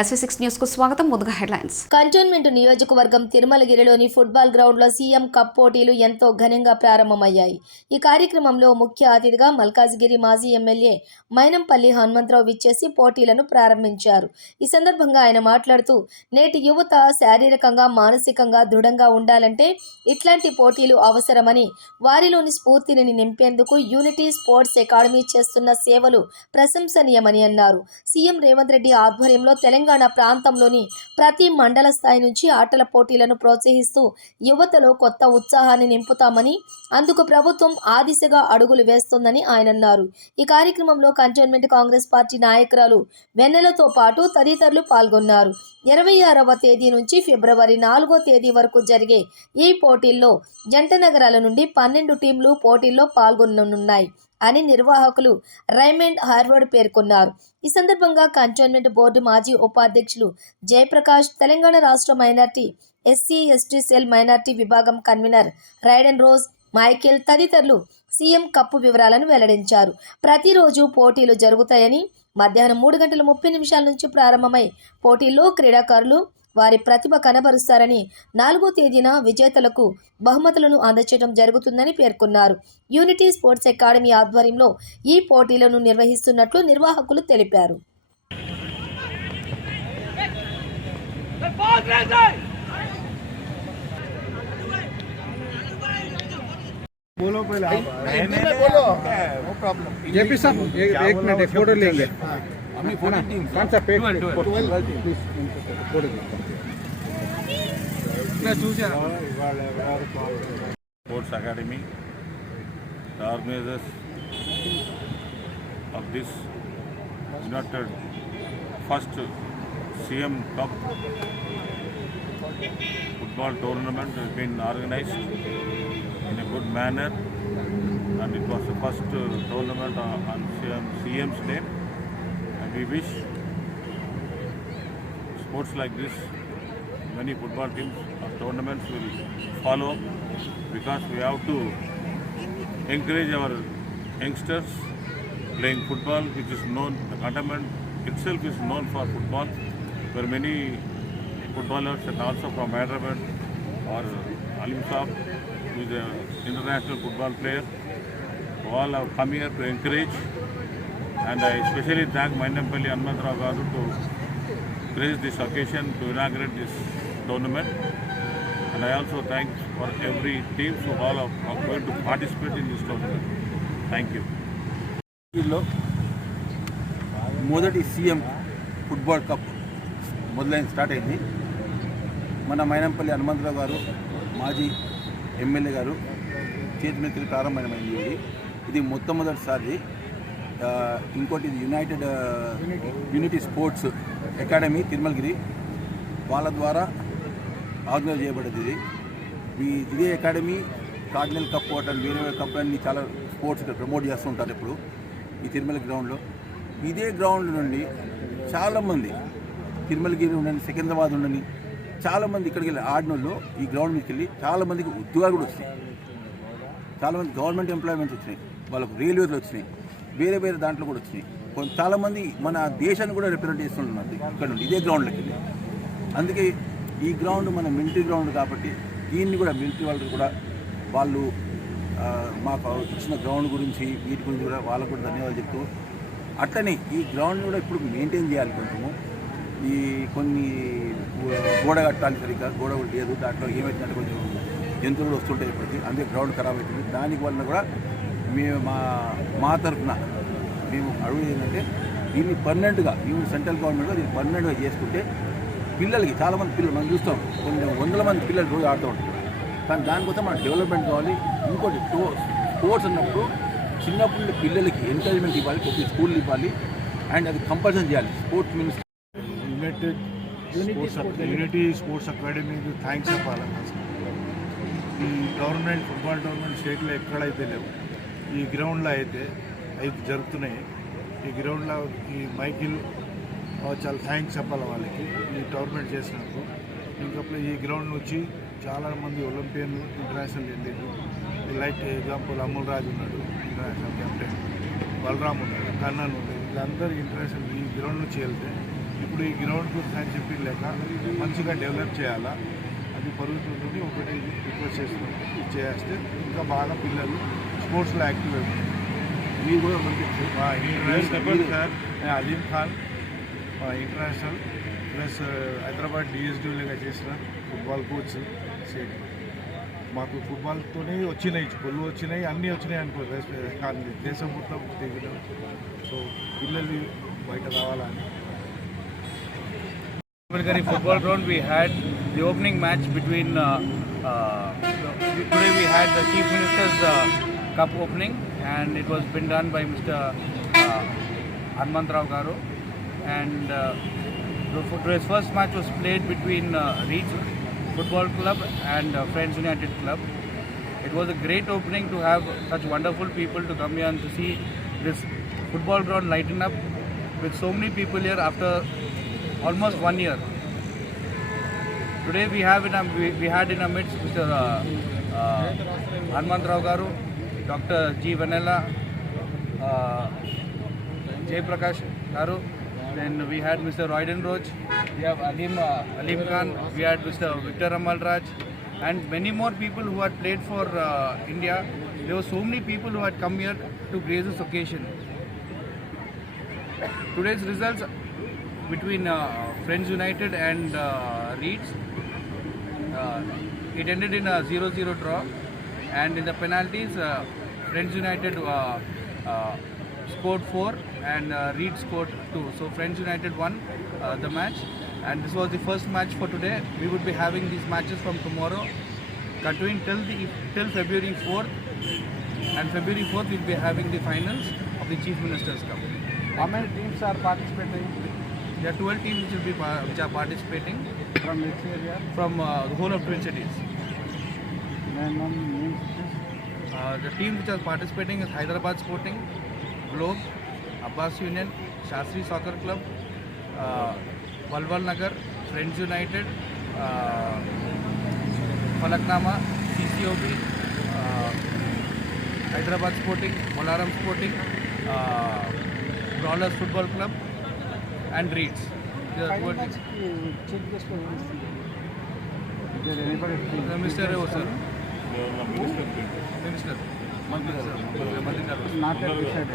SV six న్యూస్కు స్వాగతం. ముందుగా హెడ్లైన్స్. కంటోన్మెంట్ నియోజకవర్గం తిరుమలగిరిలోని ఫుట్బాల్ గ్రౌండ్లో సీఎం కప్ పోటీలు ఎంతో ఘనంగా ప్రారంభమయ్యాయి. ఈ కార్యక్రమంలో ముఖ్య అతిథిగా మల్కాజ్గిరి మాజీ ఎమ్మెల్యే మైనంపల్లి హనుమంతరావు విచ్చేసి పోటీలను ప్రారంభించారు. ఈ సందర్భంగా ఆయన మాట్లాడుతూ నేటి యువత శారీరకంగా మానసికంగా దృఢంగా ఉండాలంటే ఇట్లాంటి పోటీలు అవసరమని వారిలోని స్ఫూర్తిని నింపేందుకు యూనిటీ స్పోర్ట్స్ అకాడమీ చేస్తున్న సేవలు ప్రశంసనీయమని అన్నారు. సీఎం రేవంత్ రెడ్డి ఆధ్వర్యంలో తెలంగాణ తెలంగాణ ప్రాంతంలోని ప్రతి మండల స్థాయి నుంచి ఆటల పోటీలను ప్రోత్సహిస్తూ యువతలో కొత్త ఉత్సాహాన్ని నింపుతామని అందుకు ప్రభుత్వం ఆ దిశగా అడుగులు వేస్తోందని ఆయన అన్నారు. ఈ కార్యక్రమంలో కంటోన్మెంట్ కాంగ్రెస్ పార్టీ నాయకురాలు వెన్నెలతో పాటు తదితరులు పాల్గొన్నారు. ఇరవై ఆరవ తేదీ నుంచి ఫిబ్రవరి నాలుగో తేదీ వరకు జరిగే ఈ పోటీల్లో జంట నగరాల నుండి పన్నెండు టీంలు పోటీల్లో పాల్గొననున్నాయి. అని నిర్వాహకులు రైమండ్ హార్వర్డ్ పేర్కొన్నారు. ఈ సందర్భంగా కంటోన్మెంట్ బోర్డు మాజీ ఉపాధ్యక్షులు జయప్రకాష్ తెలంగాణ రాష్ట్ర minority SC ST cell minority విభాగం కన్వీనర్ రైడన్ రోజ్ మైకేల్ తదితరులు సీఎం కప్పు వివరాలను వెల్లడించారు. ప్రతిరోజు పోటీలు జరుగుతాయని మధ్యాహ్నం మూడు గంటల ముప్పై నిమిషాల నుంచి ప్రారంభమై పోటీల్లో క్రీడాకారులు వారి ప్రతిభ కనబరుస్తారని నాలుగో తేదీన విజేతలకు బహుమతులను అందచేయడం జరుగుతుందని పేర్కొన్నారు యూనిటీ స్పోర్ట్స్ అకాడమీ ఆధ్వర్యంలో ఈ పోటీలను నిర్వహిస్తున్నట్లు నిర్వాహకులు తెలిపారు बोलो पहले आप हिंदी में बोलो नो प्रॉब्लम जेपी साहब एक एक मिनट एक फोटो लेंगे Sports academy organisers of this united first CM cup football tournament has been organized in a good manner and it was the first tournament on CM's name. We wish sports like this many football teams or tournaments will follow because we have to encourage our youngsters playing football which is known the cantonment itself is known for football where many footballers and also from Hyderabad or Alim Saab who is an international football player all have come here to encourage and I specially thank Mynampally Hanumantha Rao garu to praise this occasion to inaugurate this tournament and I also thank for every team so all of to participate in this tournament thank యూలో మొదటి CM football cup మొదలైన start అయింది. మన మైనంపల్లి హనుమంతరావు గారు మాజీ MLA గారు చేతి మెత్తులు ప్రారంభమైన ఇది మొట్టమొదటిసారి ఇంకోటి united unity sports academy Tirumalagiri. వాళ్ళ ద్వారా ఆర్గనైజ్ చేయబడింది ఇది. ఈ ఇదే అకాడమీ కార్డినల్ కప్ అటల్ వేరే వేరే కప్ అన్ని చాలా స్పోర్ట్స్ ఇక్కడ ప్రమోట్ చేస్తూ ఉంటారు ఇప్పుడు ఈ తిరుమల గ్రౌండ్లో ఇదే గ్రౌండ్ నుండి చాలామంది తిరుమలగిరి ఉండని సికింద్రాబాద్ ఉండని చాలామంది ఇక్కడికి వెళ్ళి ఆడినోళ్ళు ఈ గ్రౌండ్ మీదకి వెళ్ళి చాలామందికి ఉద్యోగాలు కూడా వచ్చినాయి. చాలామంది గవర్నమెంట్ ఎంప్లాయ్మెంట్స్ వచ్చినాయి. వాళ్ళకు రైల్వేలు వచ్చినాయి. వేరే వేరే దాంట్లో కూడా వచ్చినాయి. కొంత చాలామంది మన దేశాన్ని కూడా రిప్రజెంట్ చేస్తున్నది ఇక్కడ నుండి ఇదే గ్రౌండ్లోకి వెళ్ళి. అందుకే ఈ గ్రౌండ్ మన మిలిటరీ గ్రౌండ్ కాబట్టి దీన్ని కూడా మిలిటరీ వాళ్ళకి కూడా వాళ్ళు మాకు ఇచ్చిన గ్రౌండ్ గురించి వీటి గురించి కూడా వాళ్ళకు కూడా ధన్యవాదాలు చెప్తూ అట్లనే ఈ గ్రౌండ్ కూడా ఇప్పుడు మెయింటైన్ చేయాలి కొంచెము. ఈ కొన్ని గోడ కట్టాలి సరిగ్గా. గోడ కూడా లేదు. దాంట్లో ఏమైతుందంటే కొంచెం జంతువులు వస్తుంటాయి ఇప్పటికి. అందుకే గ్రౌండ్ ఖరాబ్ అవుతుంది దానికి వల్ల కూడా మేము మా మా తరఫున మేము అడుగు ఏంటంటే దీన్ని పర్మనెంట్గా ఈవెన్ సెంట్రల్ గవర్నమెంట్ దీన్ని పర్మనెంట్గా చేసుకుంటే పిల్లలకి చాలామంది పిల్లలు మనం చూస్తాం కొన్ని వందల మంది పిల్లలు రోజు ఆడుతూ ఉంటారు. కానీ దానికోసం మనకు డెవలప్మెంట్ కావాలి. ఇంకోటి స్పో- స్పోర్ట్స్ అన్నప్పుడు చిన్నప్పటి నుండి పిల్లలకి ఎంకరేజ్మెంట్ ఇవ్వాలి ప్రతి స్కూల్ ఇవ్వాలి అండ్ అది కంపల్సరీ చేయాలి. Sports means united sports unity sports అకాడమీకి థ్యాంక్స్ చెప్పాలి. ఈ టోర్నమెంట్ ఫుట్బాల్ టోర్నమెంట్ స్టేట్లో ఎక్కడైతే లేవు ఈ గ్రౌండ్లో అయితే అయితే జరుగుతున్నాయి. ఈ గ్రౌండ్లో ఈ మైకిల్ చాలా థ్యాంక్స్ చెప్పాలి వాళ్ళకి. ఈ టోర్నమెంట్ చేసినందుకు. ఇంకా ఈ గ్రౌండ్ నుంచి చాలామంది ఒలింపియన్ ఇంటర్నేషనల్ వెళ్ళారు లైక్ ఎగ్జాంపుల్ అమూల్ రాజు ఉన్నాడు ఇంటర్నేషనల్ కెప్టెన్ బలరామ్ ఉన్నాడు కన్నన్ ఉన్నాడు వీళ్ళందరూ ఇంటర్నేషనల్ ఈ గ్రౌండ్ నుంచి వెళ్తే ఇప్పుడు ఈ గ్రౌండ్కు గురించి చెప్పి లేక మంచిగా డెవలప్ చేయాలా అది పరుగుతుంటుంది ఒకటి రిక్వెస్ట్ చేస్తున్నాం చేస్తే ఇంకా బాగా పిల్లలు స్పోర్ట్స్లో యాక్టివ్ అవుతుంది మీరు కూడా మంచి మా ఇంటర్నేషనల్ చెప్పండి సార్. అలీం ఖాన్ మా ఇంటర్నేషనల్ ప్లస్ హైదరాబాద్ డిఎస్డీలుగా చేసిన ఫుట్బాల్ కోచ్ సేట్ మాకు ఫుట్బాల్తోనే వచ్చినాయి కొల్లు వచ్చినాయి అన్నీ వచ్చినాయి అనుకో రేస్- కానీ దేశం మొత్తం తిరిగినాం సో పిల్లలు బయట రావాలని Mulgari football ground, we had the opening match between. Uh, uh, today we had the chief minister's uh, cup opening, and it was been done by Mr. Uh, Hanmantrao Garu. And uh, first match was played between uh, Reach Football Club and uh, Friends United Club. It was a great opening to have such wonderful people to come here and to see this football ground lighten up with so many people here after almost one year. Today we have in our, we, we had in our midst Mr. Uh, uh, Garu, Dr. G. Vanilla, uh, J. Prakash Karu, then we had Mr. Royden Roach, we have Alim, uh, Alim Khan, we had Mr. Victor Amalraj and many more people who had played for uh, India. There were so many people who had come here to grace this occasion. Today's results between uh, Friends United and uh, Reeds, it ended in a 0-0 draw and in the penalties, uh, Friends United uh, uh, scored four and uh, Leeds scored two. So Friends United won uh, the match, and this was the first match for today. We would be having these matches from tomorrow, continuing till the till February 4th, and February 4th we'll be having the finals of the Chief Ministers Cup. How many teams are participating There are 12 teams which will be which are participating from which area? from uh, the whole of Twin Cities. Uh, the team which are participating is Hyderabad Sporting, Globe, Abbas Union, Shastri Soccer Club, uh, Walwal Nagar, Friends United, uh, Falaknama, CCOB, uh, Hyderabad Sporting, Molaram Sporting, uh, Brawlers Football Club, and Reeds. These are Final 12 match teams. ki chief guest who is there? Is there anybody? Uh, Mr. Rao, sir. Minister Minister. Mandri, sir.